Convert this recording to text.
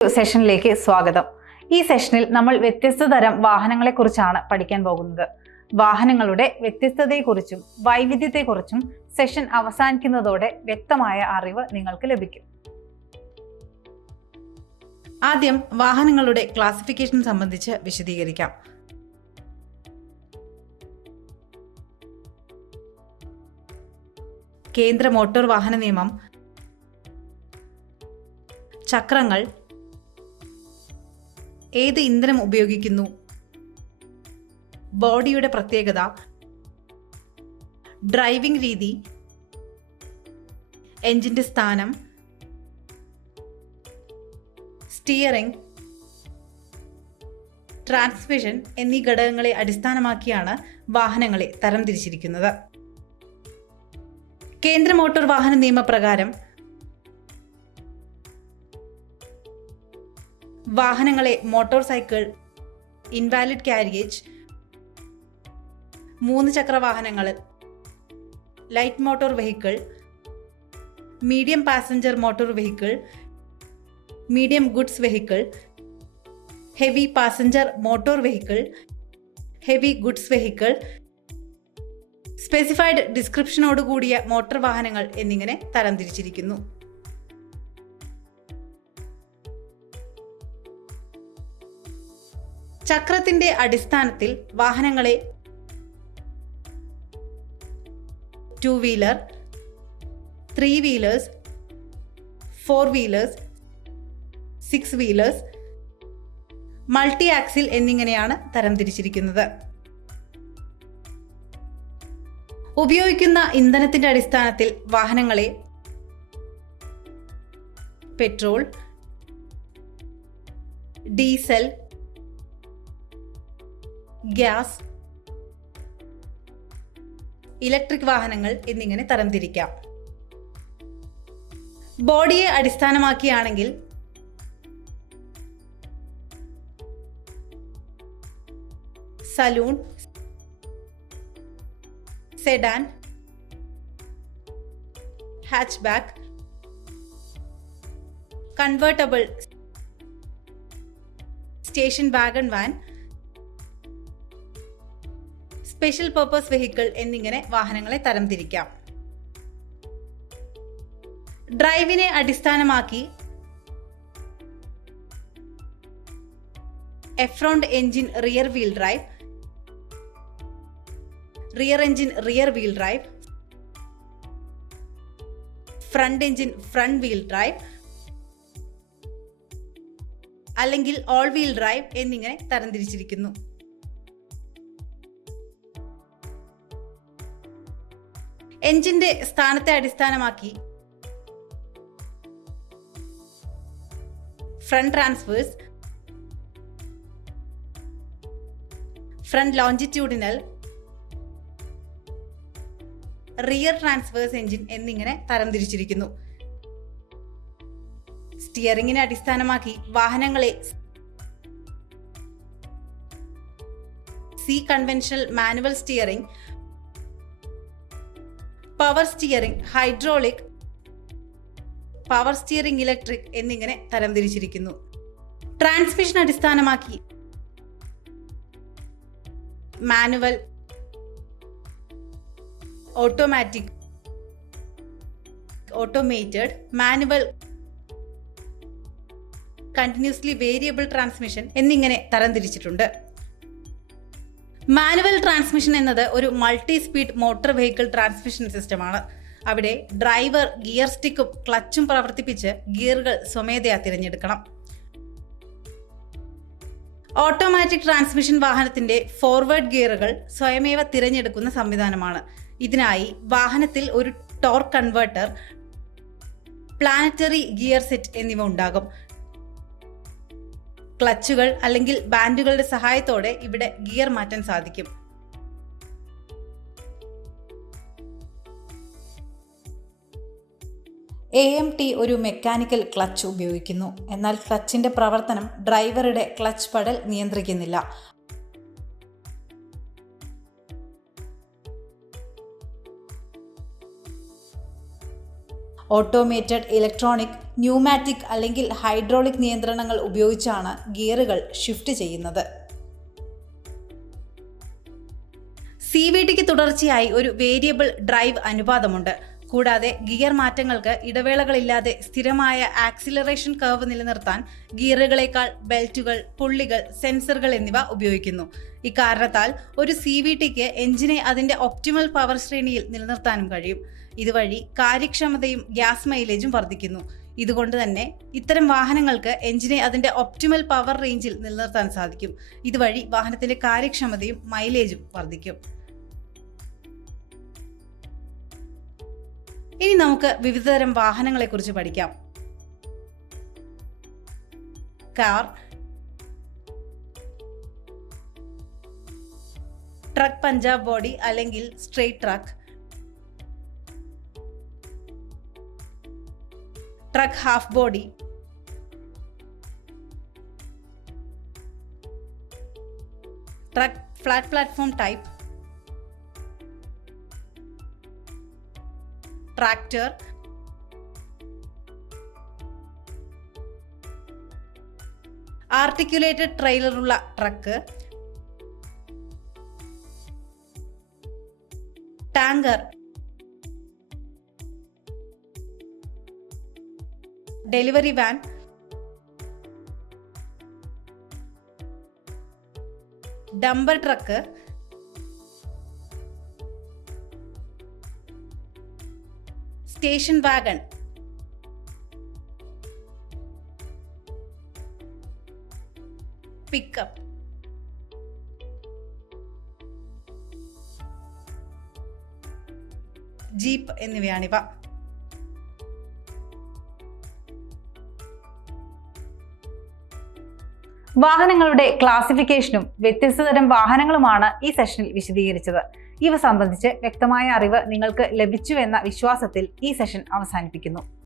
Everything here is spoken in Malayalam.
സെഷനിലേക്ക് സ്വാഗതം. ഈ സെഷനിൽ നമ്മൾ വ്യത്യസ്ത തരം വാഹനങ്ങളെക്കുറിച്ചാണ് പഠിക്കാൻ പോകുന്നത്. വാഹനങ്ങളുടെ വ്യത്യസ്തതയെക്കുറിച്ചും വൈവിധ്യത്തെക്കുറിച്ചും സെഷൻ അവസാനിക്കുന്നതോടെ വ്യക്തമായ അറിവ് നിങ്ങൾക്ക് ലഭിക്കും. ആദ്യം വാഹനങ്ങളുടെ ക്ലാസിഫിക്കേഷൻ സംബന്ധിച്ച് വിശദീകരിക്കാം. കേന്ദ്ര മോട്ടോർ വാഹന നിയമം, ചക്രങ്ങൾ, ഏത് ഇന്ധനം ഉപയോഗിക്കുന്നു, ബോഡിയുടെ പ്രത്യേകത, ഡ്രൈവിംഗ് രീതി, എഞ്ചിന്റെ സ്ഥാനം, സ്റ്റിയറിംഗ്, ട്രാൻസ്മിഷൻ എന്നീ ഘടകങ്ങളെ അടിസ്ഥാനമാക്കിയാണ് വാഹനങ്ങളെ തരംതിരിച്ചിരിക്കുന്നത്. കേന്ദ്ര മോട്ടോർ വാഹന നിയമപ്രകാരം വാഹനങ്ങളെ മോട്ടോർ സൈക്കിൾ, ഇൻവാലിഡ് കാരിയേജ്, 3 ചക്ര വാഹനങ്ങൾ, light motor vehicle, medium passenger motor vehicle, medium goods vehicle, heavy passenger motor vehicle, heavy goods vehicle, specified ഡിസ്ക്രിപ്ഷനോട് കൂടിയ മോട്ടോർ വാഹനങ്ങൾ എന്നിങ്ങനെ തരംതിരിച്ചിരിക്കുന്നു. ചക്രത്തിന്റെ അടിസ്ഥാനത്തിൽ വാഹനങ്ങളെ 2 wheeler, 3 wheelers, 4 wheelers, 6 wheelers, multi axle എന്നിങ്ങനെയാണ് തരംതിരിച്ചിരിക്കുന്നത്. ഉപയോഗിക്കുന്ന ഇന്ധനത്തിന്റെ അടിസ്ഥാനത്തിൽ വാഹനങ്ങളെ പെട്രോൾ, ഡീസൽ, ഗ്യാസ്, ഇലക്ട്രിക് വാഹനങ്ങൾ എന്നിങ്ങനെ തരംതിരിക്കാം. ബോഡിയെ അടിസ്ഥാനമാക്കിയാണെങ്കിൽ saloon, sedan, hatchback, convertible, station wagon van, special purpose vehicle എന്നിങ്ങനെ വാഹനങ്ങളെ തരംതിരിക്കാം. ഡ്രൈവിനെ അടിസ്ഥാനമാക്കി front engine rear wheel drive, rear engine rear wheel drive, front engine front wheel drive അല്ലെങ്കിൽ ഓൾ വീൽ ഡ്രൈവ് എന്നിങ്ങനെ തരംതിരിച്ചിരിക്കുന്നു. എഞ്ചിന്റെ സ്ഥാനത്തെ അടിസ്ഥാനമാക്കി front transverse, front longitudinal, rear transverse engine എന്നിങ്ങനെ തരംതിരിച്ചിരിക്കുന്നു. സ്റ്റിയറിംഗിനെ അടിസ്ഥാനമാക്കി വാഹനങ്ങളെ C conventional manual steering, power steering hydraulic, power steering electric എന്നിങ്ങനെ തരംതിരിച്ചിരിക്കുന്നു. ട്രാൻസ്മിഷൻ അടിസ്ഥാനമാക്കി manual, automatic, automated, manual, continuously variable transmission എന്നിങ്ങനെ തരംതിരിച്ചിട്ടുണ്ട്. മാനുവൽ ട്രാൻസ്മിഷൻ എന്നത് ഒരു multi speed motor vehicle transmission സിസ്റ്റമാണ്. അവിടെ ഡ്രൈവർ ഗിയർ സ്റ്റിക്കും ക്ലച്ചും പ്രവർത്തിപ്പിച്ച് ഗിയറുകൾ സ്വമേധയാ തിരഞ്ഞെടുക്കണം. ഓട്ടോമാറ്റിക് ട്രാൻസ്മിഷൻ വാഹനത്തിന്റെ ഫോർവേഡ് ഗിയറുകൾ സ്വയമേവ തിരഞ്ഞെടുക്കുന്ന സംവിധാനമാണ്. ഇതിനായി വാഹനത്തിൽ ഒരു torque converter, planetary gear set എന്നിവ ഉണ്ടാകും. ക്ലച്ചുകൾ അല്ലെങ്കിൽ ബാൻഡുകളുടെ സഹായത്തോടെ ഇവിടെ ഗിയർ മാറ്റാൻ സാധിക്കും. AMT ഒരു മെക്കാനിക്കൽ ക്ലച്ച് ഉപയോഗിക്കുന്നു. എന്നാൽ ക്ലച്ചിന്റെ പ്രവർത്തനം ഡ്രൈവറുടെ ക്ലച്ച് പെഡൽ നിയന്ത്രിക്കുന്നില്ല. ഓട്ടോമേറ്റഡ്, ഇലക്ട്രോണിക്, ന്യൂമാറ്റിക് അല്ലെങ്കിൽ ഹൈഡ്രോളിക് നിയന്ത്രണങ്ങൾ ഉപയോഗിച്ചാണ് ഗിയറുകൾ ഷിഫ്റ്റ് ചെയ്യുന്നത്. CVTക്ക് തുടർച്ചയായി ഒരു വേരിയബിൾ ഡ്രൈവ് അനുപാതമുണ്ട്. കൂടാതെ ഗിയർ മാറ്റങ്ങൾക്ക് ഇടവേളകളില്ലാതെ സ്ഥിരമായ ആക്സിലറേഷൻ കർവ് നിലനിർത്താൻ ഗിയറുകളേക്കാൾ ബെൽറ്റുകൾ, പുള്ളികൾ, സെൻസറുകൾ എന്നിവ ഉപയോഗിക്കുന്നു. ഇക്കാരണത്താൽ ഒരു CVTക്ക് എഞ്ചിനെ അതിന്റെ ഒപ്റ്റിമൽ പവർ ശ്രേണിയിൽ നിലനിർത്താനും കഴിയും. ഇതുവഴി കാര്യക്ഷമതയും ഗ്യാസ് മൈലേജും വർദ്ധിക്കുന്നു. ഇതുകൊണ്ട് തന്നെ ഇത്തരം വാഹനങ്ങൾക്ക് എഞ്ചിനെ അതിന്റെ ഒപ്റ്റിമൽ പവർ റേഞ്ചിൽ നിലനിർത്താൻ സാധിക്കും. ഇതുവഴി വാഹനത്തിന്റെ കാര്യക്ഷമതയും മൈലേജും വർദ്ധിക്കും. ഇനി നമുക്ക് വിവിധതരം വാഹനങ്ങളെക്കുറിച്ച് പഠിക്കാം. കാർ, ട്രക്ക് പഞ്ചാബ് ബോഡി അല്ലെങ്കിൽ straight truck, truck half body, truck flat platform type, tractor, articulated ട്രെയിലറുള്ള truck, tanker, delivery van, dumper truck, station wagon, pickup, jeep എന്നിവയാണിവ. വാഹനങ്ങളുടെ ക്ലാസിഫിക്കേഷനും വ്യത്യസ്ത തരം വാഹനങ്ങളുമാണ് ഈ സെഷനിൽ വിശദീകരിച്ചത്. ഇവ സംബന്ധിച്ച് വ്യക്തമായ അറിവ് നിങ്ങൾക്ക് ലഭിച്ചുവെന്ന വിശ്വാസത്തിൽ ഈ സെഷൻ അവസാനിപ്പിക്കുന്നു.